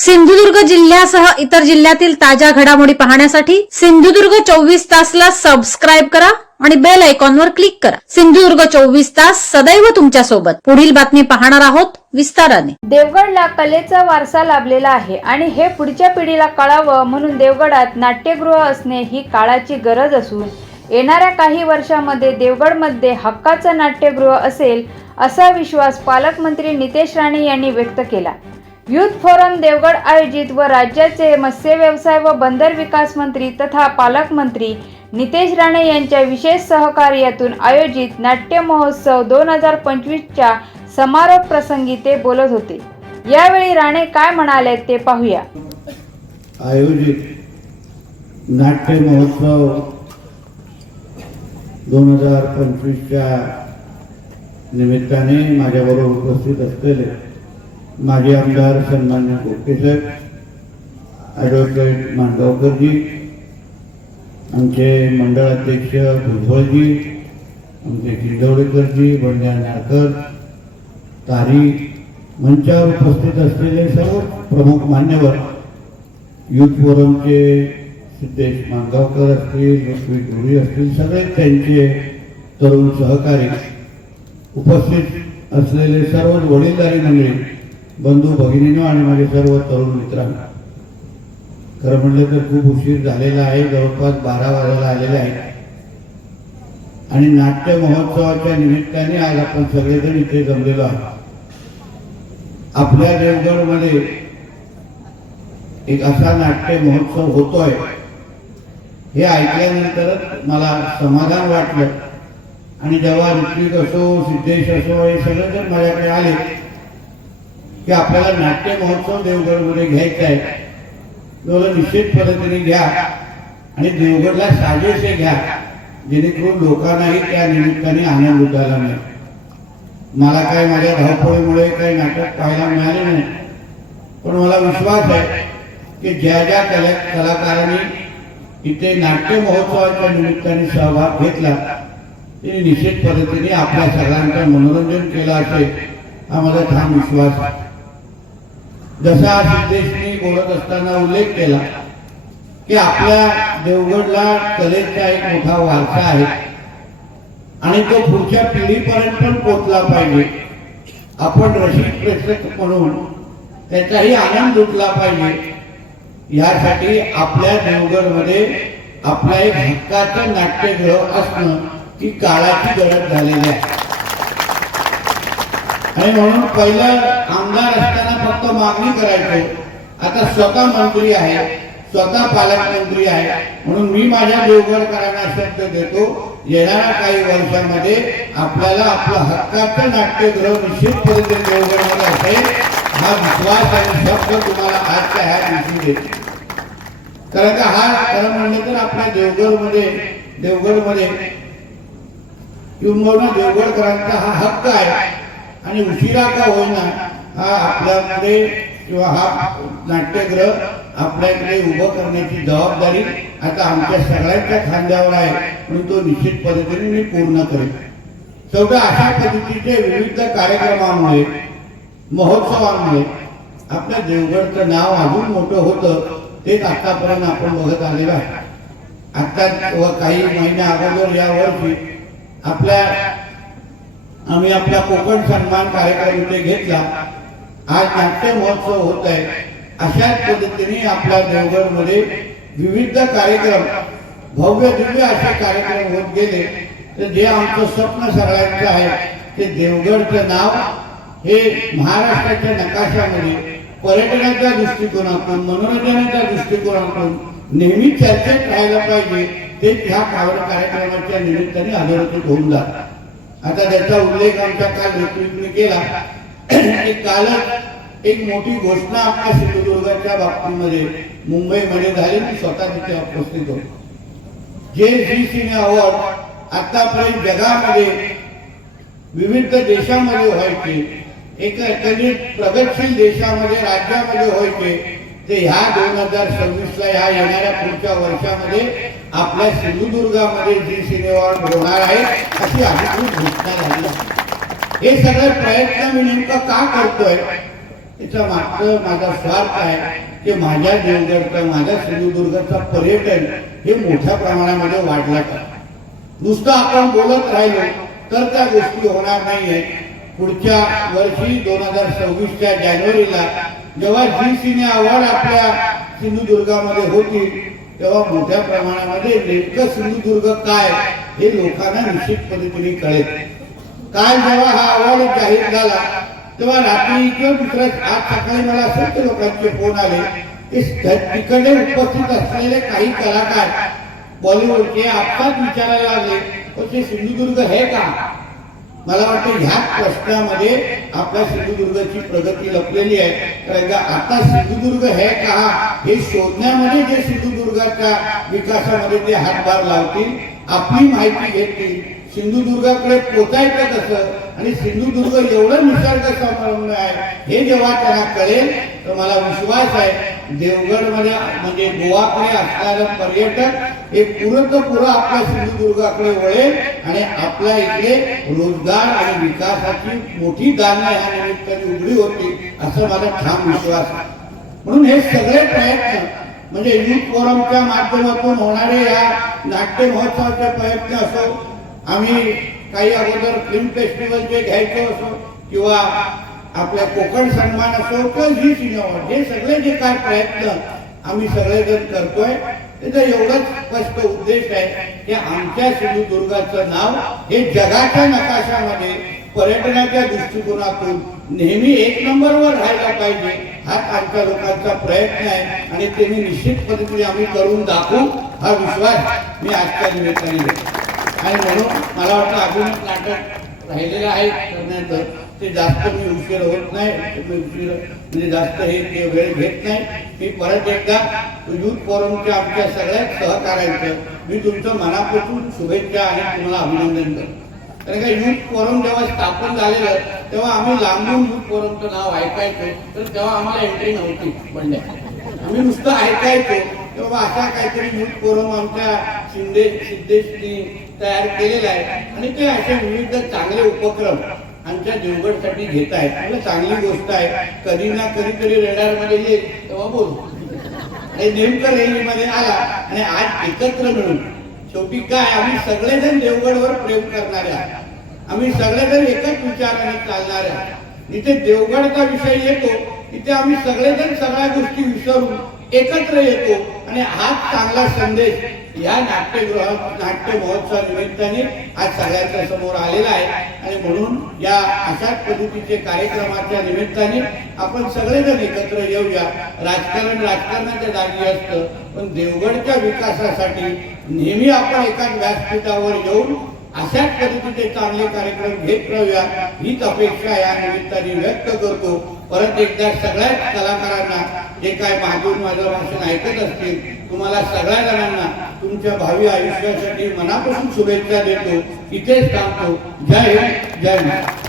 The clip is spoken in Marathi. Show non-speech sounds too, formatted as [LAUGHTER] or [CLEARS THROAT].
सिंधुदुर्ग जिल्ह्यासह इतर जिल्ह्यातील ताज्या घडामोडी पाहण्यासाठी सिंधुदुर्ग चोवीस तासला सबस्क्राईब करा आणि बेल आयकॉनवर क्लिक करा. सिंधुदुर्ग चोवीस तास सदैव तुमच्यासोबत पुढील बातमी पाहणार आहोत विस्ताराने. देवगडला कलेचा वारसा लाभलेला आहे आणि हे पुढच्या पिढीला कळावं म्हणून देवगडात नाट्यगृह असणे ही काळाची गरज असून येणाऱ्या काही वर्षामध्ये देवगडमध्ये हक्काचं नाट्यगृह असेल असा विश्वास पालकमंत्री नितेश राणे यांनी व्यक्त केला. युथ फोरम देवगड आयोजित व राज्याचे मत्स्य व्यवसाय व बंदर विकास मंत्री तथा पालकमंत्री नितेश राणे यांच्या विशेष सहकार्यातून आयोजित नाट्य महोत्सव दोन हजार पंचवीसच्या समारोप प्रसंगी ते बोलत होते. यावेळी राणे काय म्हणाले ते पाहूया. आयोजित नाट्य महोत्सव दोन हजार पंचवीसच्या निमित्ताने माझ्याबरोबर उपस्थित असलेले माजी आमदार सन्मान्य गोपकेसर ॲडव्होकेट मांडगावकरजी आमचे मंडळाध्यक्ष भुजबळजी आमचे किंदवडेकरजी बंड्या नाळकर तारी मंचावर उपस्थित असलेले सर्व प्रमुख मान्यवर युथ फोरमचे सिद्धेश मांगावकर असतील लक्ष्मी धुरी असतील सगळे त्यांचे तरुण सहकारी उपस्थित असलेले सर्व वडीलधारी मंडळी बंधू भगिनीनो आणि माझे सर्व तरुण मित्रांनो. खरं म्हणलं तर खूप उशीर झालेला आहे जवळपास बारा वाजायला आलेले आहेत. आणि नाट्य महोत्सवाच्या निमित्ताने आज आपण सगळेजण इथे जमलेलो आहोत. आपल्या देवगडमध्ये एक असा नाट्य महोत्सव होतोय. हे ऐकल्यानंतरच मला समाधान वाटलं. आणि जेव्हा ऋत्विक असो सिद्धेश असो हे सगळे जर माझ्याकडे आले. की आपल्याला नाट्य महोत्सव देवगडमध्ये घ्यायचा आहे. दोघं निश्चित पद्धतीने घ्या आणि देवगडला साजेसे घ्या जेणेकरून लोकांनाही त्या निमित्ताने आनंद उद्याला मिळेल. मला काय माझ्या धावपळीमुळे काही नाटक पाहायला मिळाले नाही पण मला विश्वास आहे की ज्या ज्या कला कलाकारांनी इथे नाट्य महोत्सवाच्या निमित्ताने सहभाग घेतला त्यांनी निश्चित पद्धतीने आपल्या सगळ्यांचं मनोरंजन केलं असेल हा माझा ठाम विश्वास आहे. जसा सिद्धेशनी बोलत असताना उल्लेख केला की आपल्या देवगडला कलेचा एक मोठा वारसा आहे. आणि तो पुढच्या पिढीपर्यंत पण पोचला पाहिजे. आपण रसिक प्रेक्षक म्हणून त्याचाही आनंद लुटला पाहिजे. यासाठी आपल्या देवगडमध्ये आपल्या एक हक्काचं नाट्यगृह असणं ही काळाची गरज झालेली आहे. आणि म्हणून पहिलं आमदार असताना फक्त मागणी करायचो. आता स्वतः मंत्री आहे स्वतः पालकमंत्री आहे. म्हणून मी माझ्या देवगडकरांना शब्द देतो येणाऱ्या काही वर्षामध्ये आपल्याला आपलं हक्काचं नाट्यगृह निश्चित पद्धतीने देवगडमध्ये असेल हा विश्वास आणि शब्द तुम्हाला आजच्या ह्या दिवशी देतो. कारण का हा खरं म्हणलं तर आपल्या देवगडमध्ये देवगडमध्ये किंबहुना देवगडकरांचा हा हक्क आहे. आणि उशिरा का होईना हा आपल्यामध्ये किंवा हा नाट्यगृह आपल्याकडे उभं करण्याची जबाबदारी आता आमच्या सगळ्यांच्या खांद्यावर आहे म्हणून तो निश्चित पद्धतीने मी पूर्ण करेन. शेवटी अशा पद्धतीचे विविध कार्यक्रमामुळे महोत्सवामुळे आपल्या देवगडचं नाव अजून मोठं होतं तेच आतापर्यंत आपण बघत आलेलं आहे. आता व काही महिन्या अगोदर या वर्षी आपल्या आम्ही आपला कोकण सन्मान कार्यक्रम इथे घेतला. हा नाट्य महोत्सव होत आहे. अशाच पद्धतीने आपल्या देवगडमध्ये विविध कार्यक्रम भव्य दिव्य असे कार्यक्रम होत गेले. तर जे आमचं स्वप्न सगळ्यांचं आहे ते देवगडचं नाव हे महाराष्ट्राच्या नकाशामध्ये पर्यटनाच्या दृष्टिकोनातून मनोरंजनाच्या दृष्टिकोनातून नेहमी चर्चेत राहायला पाहिजे ते ह्या कावड कार्यक्रमाच्या निमित्ताने अधोरेखित होऊन जातात. आता त्याचा उल्लेख आमच्या काल ऋत्विकने केला. [CLEARS THROAT] की कालच एक मोठी घोषणा आपल्या सिंधुदुर्गाच्या बाबतीमध्ये मुंबईमध्ये झाली. मी स्वतः तिथे उपस्थित होतो. जे झी सिने अवॉर्ड आतापर्यंत जगामध्ये विविध देशामध्ये व्हायचे एका एखादी प्रगतशील देशामध्ये राज्यामध्ये व्हायचे ते ह्या दोन हजार सव्वीस ला ह्या येणाऱ्या पुढच्या वर्षामध्ये आपल्या सिंधुदुर्गामध्ये जी सिनेअवॉर्ड होणार आहे अशी अधिकृत घोषणा झाली. हे सगळे प्रयत्न मी नेमकं का करतोय? याचा मात्र माझा स्वार्थ आहे की माझ्या देवगडचा माझ्या सिंधुदुर्गचा पर्यटन हे मोठ्या प्रमाणामध्ये वाढला का नुसतं आपण बोलत राहिलो तर त्या गोष्टी होणार नाहीये. पुढच्या वर्षी दोन हजार सव्वीसच्या जानेवारीला जेव्हा जी सिने अवॉर्ड आपल्या सिंधुदुर्गामध्ये होती तेव्हा मोठ्या प्रमाणामध्ये नेमकं सिंधुदुर्ग काय हे लोकांना निश्चित पद्धतीने कळेल. काल जेव्हा हा अहवाल जाहीर झाला तेव्हा रात्री किंवा दुसऱ्या आज सकाळी मला असंख्य लोकांचे फोन आले की तिकडे उपस्थित असलेले काही कलाकार बॉलिवूडचे आत्ताच विचारायला लागले पण ते सिंधुदुर्ग हे का? मला वाटतं ह्याच प्रश्नामध्ये आपल्या सिंधुदुर्गाची प्रगती लपलेली आहे. कारण का आता सिंधुदुर्ग हे का हे शोधण्यामध्ये जे सिंधुदुर्गाच्या विकासामध्ये ते हातभार लावतील आपली माहिती घेतील सिंधुदुर्गाकडे पोचायचं कसं? आणि सिंधुदुर्ग एवढं निसर्ग समन्वय आहे हे जेव्हा त्यांना कळेल तर मला विश्वास आहे देवगडमध्ये म्हणजे गोवाकडे असणारं पर्यटक हे पुरं पुरं आपल्या सिंधुदुर्गाकडे वळेल आणि आपल्या इकडे रोजगार आणि विकासाची मोठी दालना ह्या निमित्ताने उघडी होती असं माझा ठाम विश्वास आहे. म्हणून हे सगळे प्रयत्न म्हणजे युथ फोरमच्या माध्यमातून होणारे या नाट्य महोत्सवाचे प्रयत्न असो आम्ही काही अगोदर फिल्म फेस्टिवल जे घ्यायचो असो किंवा आपल्या कोकण सन्मान असो किंवा झी सिनेमा हे सगळे जे काय प्रयत्न आम्ही सगळेजण करतोय त्याचा एवढाच स्पष्ट उद्देश आहे की आमच्या सिंधुदुर्गाचं नाव हे जगाच्या नकाशामध्ये पर्यटनाच्या दृष्टिकोनातून नेहमी एक नंबरवर राहायला पाहिजे हाच आमच्या लोकांचा प्रयत्न आहे आणि ते निश्चित पद्धतीने आम्ही करून दाखवू हा विश्वास मी आजच्या निमित्ताने घेतो आणि म्हणून मला वाटतं अजून नाटक राहिलेलं आहे करण्याचं. ते जास्त मी उशीर होत नाही. मी उशीर म्हणजे जास्त हे ते वेळ घेत नाही. मी परत एकदा युथ फोरमच्या आमच्या सगळ्या सहकार्यांचं मी तुमचं मनापासून शुभेच्छा आणि तुम्हाला अभिनंदन करतो. कारण का युथ फोरम जेव्हा स्थापन झालेलं तेव्हा आम्ही लांबून युथ फोरमचं नाव ऐकायचो तर तेव्हा आम्हाला एंट्री नव्हती म्हणण्या आम्ही नुसतं ऐकायचो. बाबा असा काहीतरी मूळ फोरम आमच्या शिंदे सिद्धेशनी तयार केलेला आहे. आणि ते असे विविध चांगले उपक्रम आमच्या देवगडसाठी घेत आहेत. म्हणजे चांगली गोष्ट आहे. कधी ना कधीतरी रेडारमध्ये येईल. तेव्हा बोलू. आणि नेमकं रेल्वेमध्ये आला आणि आज एकत्र मिळून शेवटी काय आम्ही सगळेजण देवगडवर प्रेम करणारे आहोत आम्ही सगळेजण एकच विचाराने चालणारे आहोत इथे देवगडचा विषय येतो तिथे आम्ही सगळेजण सगळ्या गोष्टी विसरून एकत्र येतो. आणि हा चांगला संदेश या नाट्यगृह नाट्य महोत्सवा निमित्ताने आज सगळ्यांच्या समोर आलेला आहे. आणि म्हणून या अशाच पद्धतीचे कार्यक्रमाच्या निमित्ताने आपण सगळेजण एकत्र येऊया. राजकारण राजकारणाच्या जागी असतं पण देवगडच्या विकासासाठी नेहमी आपण एकाच व्यासपीठावर येऊन अशाच पद्धतीचे चांगले कार्यक्रम घेत राहूया हीच अपेक्षा या निमित्ताने व्यक्त करतो. परत एकदा सगळ्याच कलाकारांना जे काय मागून माझं भाषण ऐकत असतील तुम्हाला सगळ्या जणांना तुमच्या भावी आयुष्यासाठी मनापासून शुभेच्छा देतो. इथेच थांबतो. जय हिंद जय महाराष्ट्र.